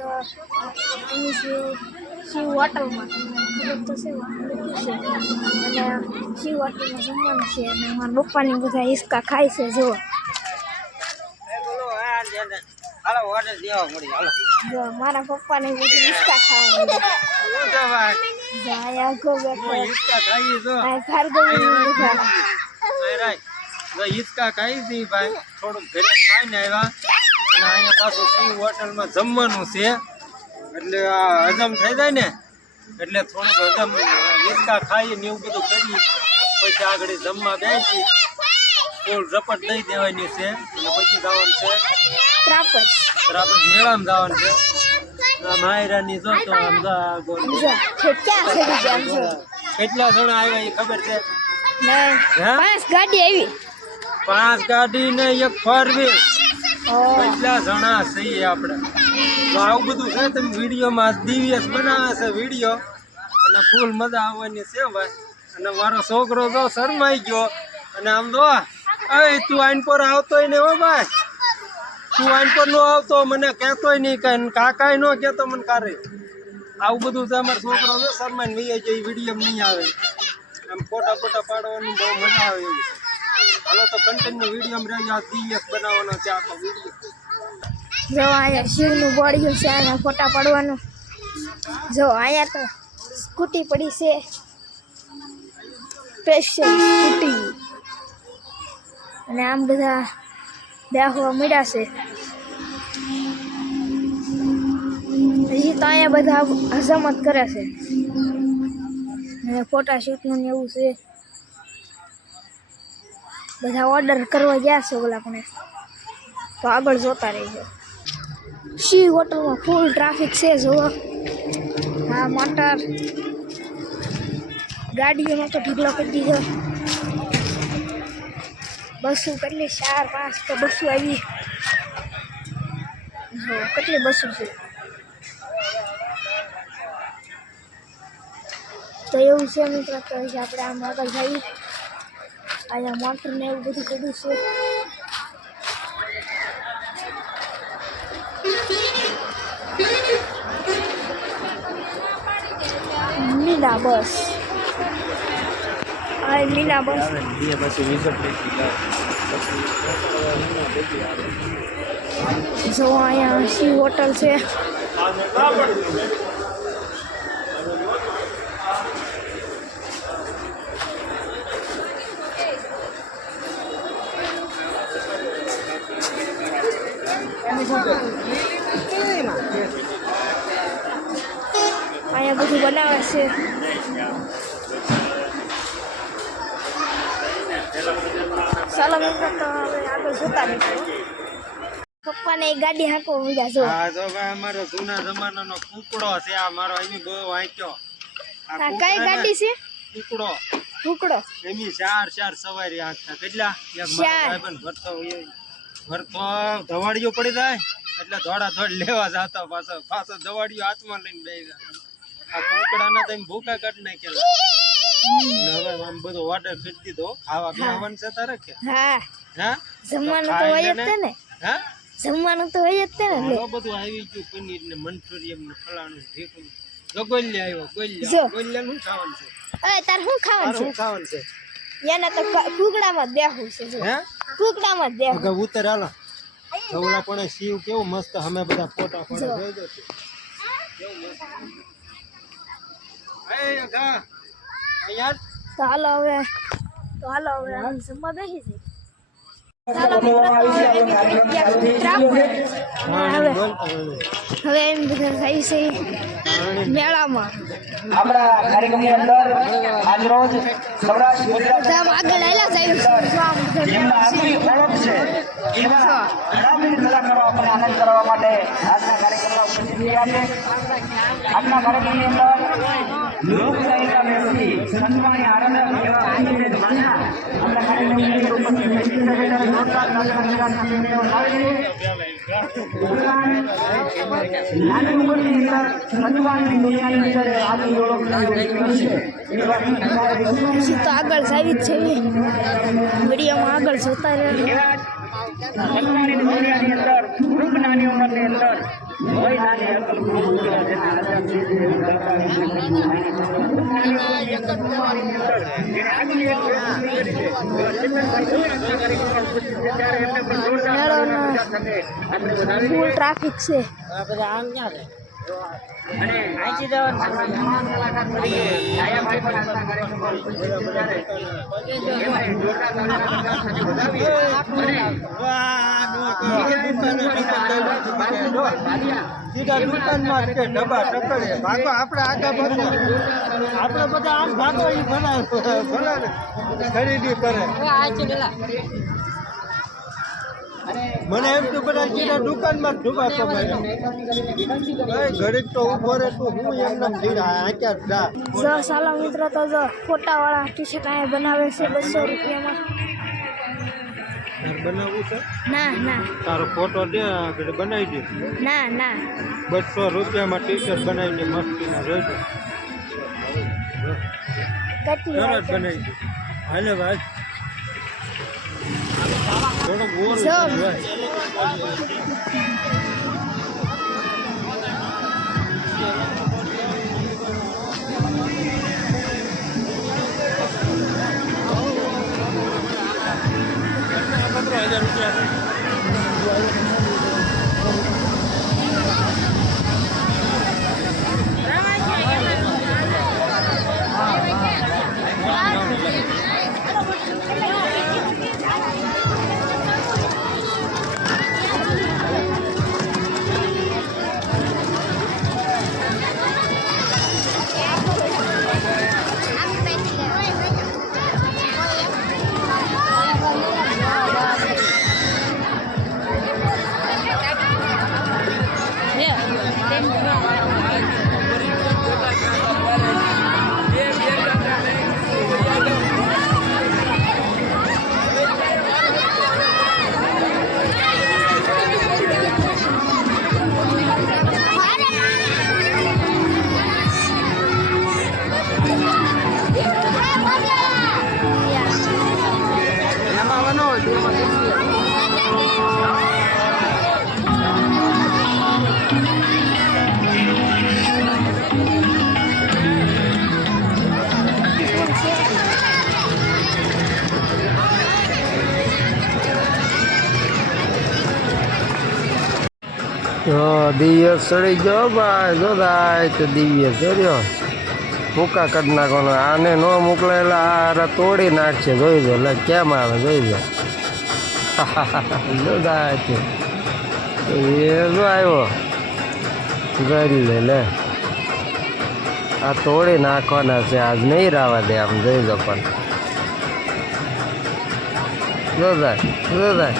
તો એની શિવ હોટલમાં ખબર તો છે અને શિવ હોટલમાં જમવાનું છે અને મારા પપ્પાની બધા હિસકા ખાય છે જો મારા પપ્પાને બધું હિસકા ખાવા હિચકા ખાઈ હતી ભાઈ થોડુંક ઘરે ખાઈને આવ્યા અને અહીંયા પાછું શિવ હોટલમાં જમવાનું છે એટલે હજમ થઈ જાય ને એટલે થોડુંક હજમ હિચકા ખાઈએ ને એવું બધું કરીએ પછી આગળ જમવા બેસી ફૂલ ઝપટ દઈ દેવાની છે અને પછી જવાનું છે ત્રાપજ મેળામાં જવાનું છે માયરાની જો તો કેટલા જણા આવ્યા એ ખબર છે 5 ગાડી આવી 5 ગાડી ને એક 4 વ્હીલ કેટલા જણા છીએ આપણે તો આવું બધું છે તમે વિડીયોમાં દિવ્યસ બનાવે છે વિડીયો અને ફૂલ મજા આવવાની છે ભાઈ અને મારો છોકરો તો શરમાઈ ગયો અને આમ તો તું આઈન પર આવતોય ને હો ભાઈ તું આઈન પર નો આવતો મને કહેતોય નહીં કઈ કાકાય નો કહેતો મને કારે આવું બધું છે અમારો છોકરો છે શરમાઈને વહી જાય એ વિડીયો નહીં આવે આમ ફોટા પાડવાની બહુ મજા આવે એવું છે હાલો તો કન્ટેન્ટનો વિડીયો રહ્યા દિવસ બનાવવાનો છે આખો વિડીયો જો અહીંયા શિવનું બોડિયું છે અને ફોટા પાડવાનું જો અહીંયા તો સ્કૂટી પડી છે સ્પેશિયલ સ્કૂટી અને આમ બધા બેહવા મળ્યા છે હજી તો અહીંયા બધા હજામત કરે છે અને ફોટા શૂટનું એવું છે બધા ઓર્ડર કરવા ગયા છે ઓલા પણ તો આગળ જોતા રહીજો શિવ હોટલમાં ફૂલ ટ્રાફિક છે જુઓ હા મોટર ગાડીઓનો તો ઢગલો કરી દીધો બસો કેટલી 4-5 તો બસો આવી જો કેટલી બસો છે તો એવું છે મિત્રો તો આપણે આમ આગળ જઈએ અહીંયા મોટર ને એવું બધું પડ્યું છે લીલા બસ લીલા બસ જો અહીંયા શિવ હોટલ છે અહીંયા બધું બનાવે છે ચાલો મિત્રો તો હવે આગળ જોતા રહીશું પપ્પાને એક ગાડી હાંકવા મળ્યા જો હા જો ભાઈ અમારો જૂના જમાનાનો કુકડો છે આ મારો એની બહુ વાંક્યો આ કઈ ગાડી છે કુકડો એની 4 સવારી હાંકતા કેટલા એક મારો ભાઈબંધ ભરતો ધવાડીઓ પડી જાય એટલે ધોડ લેવા જતા પાછો ધવાડીઓ હાથમાં લઈને બેસી જાય આ કુકડાના તો ભૂખા કાઢી નાખેલા હવે આમ બધો ઓર્ડર કરી દીધો ખાવા પીવાનું છે તારે કે હા જમવાનું તો હોય જ ને જમવાનું તો હોય જ ને બધું આવી ગયું પનીર ને મંચુરિયન ને ફલાણું ઢીકું ગોલ્યા આવ્યો ગોલ્યા નું ખાવાનું છે તાર શું ખાવાનું છે એને તો કુકડામાં જ બેહું છે જો કુકડામાં જ બેહું ઉતર હાલો ઓલા પણ શિવ કેવું મસ્ત અમે બધા ફોટા પડે જોઈજો કેવું મસ્ત તો હાલો હવે જમવા બેસી જઈએ હવે એમ બધા થાય છે મેળામાં આપણા કાર્યક્રમની અંદર આજ રોજ સૌરાષ્ટ્ર ગુજરાત આગળ આવેલા જેમના આગવી ઓળખ છે એવા ઘણા બધા કલાકારો આપણને આનંદ કરવા માટે આજના કાર્યક્રમમાં ઉપસ્થિત રહ્યા છે આજના કાર્યક્રમની અંદર લોકગાયિકા વ્યક્તિ સંતવાણી આરાધક એવા આનંદ માના આપણા કાર્યક્રમની અંદર ઉપસ્થિત થઈ છે જોરદાર કાર્યક્રમ નાની ઉંમરની અંદર સંતવાણીની દુનિયાની અંદર આગવી ઓળખ પછી તો આગળ જાવી જ છે વિડીયોમાં આગળ જોતા રહ્યા સંતવાણીની દુનિયાની અંદર ખૂબ નાની ઉંમરની અંદર હોય નાની અકલ જેના આઝાદી છે એવી ગાતા વિશે માહિતી જેને આગળ એક પ્રયત્ન કરી છે એવા ચેતનભાઈ આજના કાર્યક્રમમાં ઉપસ્થિત છે ત્યારે એમને પણ જોરદાર સાથે આપણે વધાવી ફૂલ ટ્રાફિક છે. અને આઈજી જવાનું મહાન કલાકાર તરીકે છાયાભાઈ પણ આજના કાર્યક્રમમાં ઉપસ્થિત છે ત્યારે એમણે જોરદાર તાળીઓના ગણગડાટ સાથે વધાવીએ સીધા દુકાનમાં કે ડબ્બા ટકડે ભાગો આપણે આગળ વધો આપણે બધા આમ ભાગો એ ભલે ખરીદી કરે મને એમ તો બધા સીધા દુકાનમાં જ ડૂબા પમાય ઘડીક તો ઉભો રહે તો હું એમને સીધા આંક્યા જો સાલા મિત્રો તો જો ફોટાવાળા ટી-શર્ટ અહીંયા બનાવે છે 200 રૂપિયામાં. બનાવવું છે ના ના તારો ફોટો દે આગળ બનાવી દે ના ના 200 રૂપિયામાં ટી-શર્ટ બનાવીને મસ્તીના જોઈજો કેટલી સરસ બનાવી દે હાલે ભાઈ થોડોક ઓર જો. દિવ્ય સડી ગયો ભાઈ જો થાય તો દિવ્ય ચડ્યો મૂકા કરી નાખવાનો આને ન મોકલાયેલા આ તોડી નાખશે જોઈ દો એટલે કેમ આવે જોઈ દો જો થાય છે એ જો આવ્યો ગરી લે લે આ તોડી નાખવાના છે આજ નહીં રાવા દે આમ જોઈ દો પણ જો થાય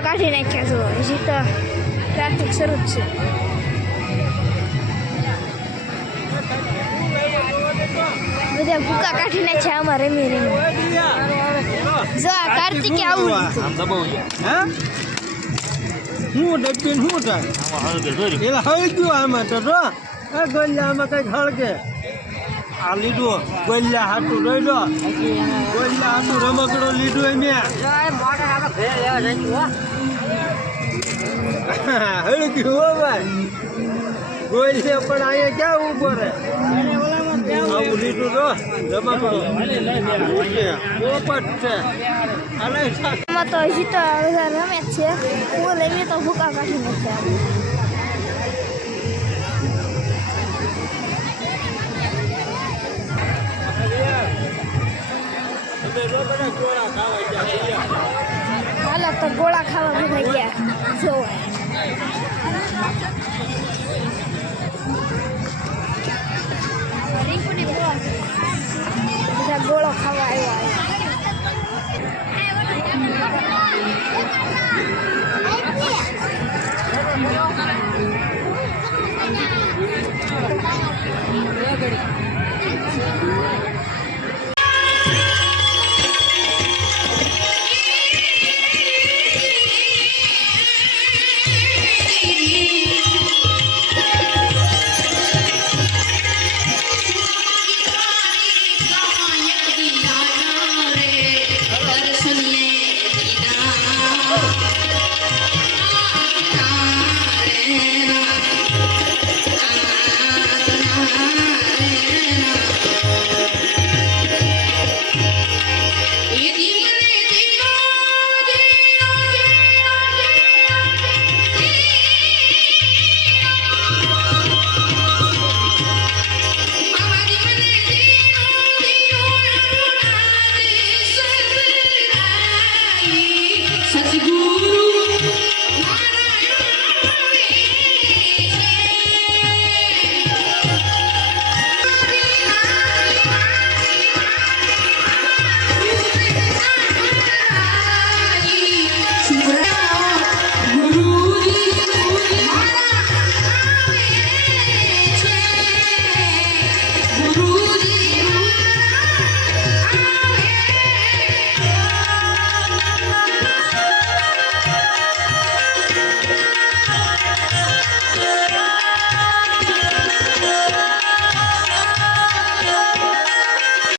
કાઢી નાખ્યા છો હજી તો ટ્રાફિક શરૂ જ છે. બધા ભૂકા કાઢી નાખ્યા આમાં રમી રમી. જો આ કાર્તિકે આવું શું ડબ્બી શું થાય એલા હળી ગયું આમાં તો જો એ ગોલ્યા આમાં કંઈક હળગે આ લીધું ગોલ્યા હાટું લઈ લો ગોલ્યા હાટું રમકડો લીધું એમ હળી ગયું હો ભાઈ ગોલ્યા પણ અહીંયા ક્યાં ઉભો રહે આવું લીધું તો રમકડો પોપટ છે એમાં તો હજી તો બધા રમે જ છે ફૂલ એવી તો ભૂકા કાઢી નાખ્યા હાલો તો ગોળા ખાવા બધા ગયા જોવા બધા ગોળો ખાવા આવ્યા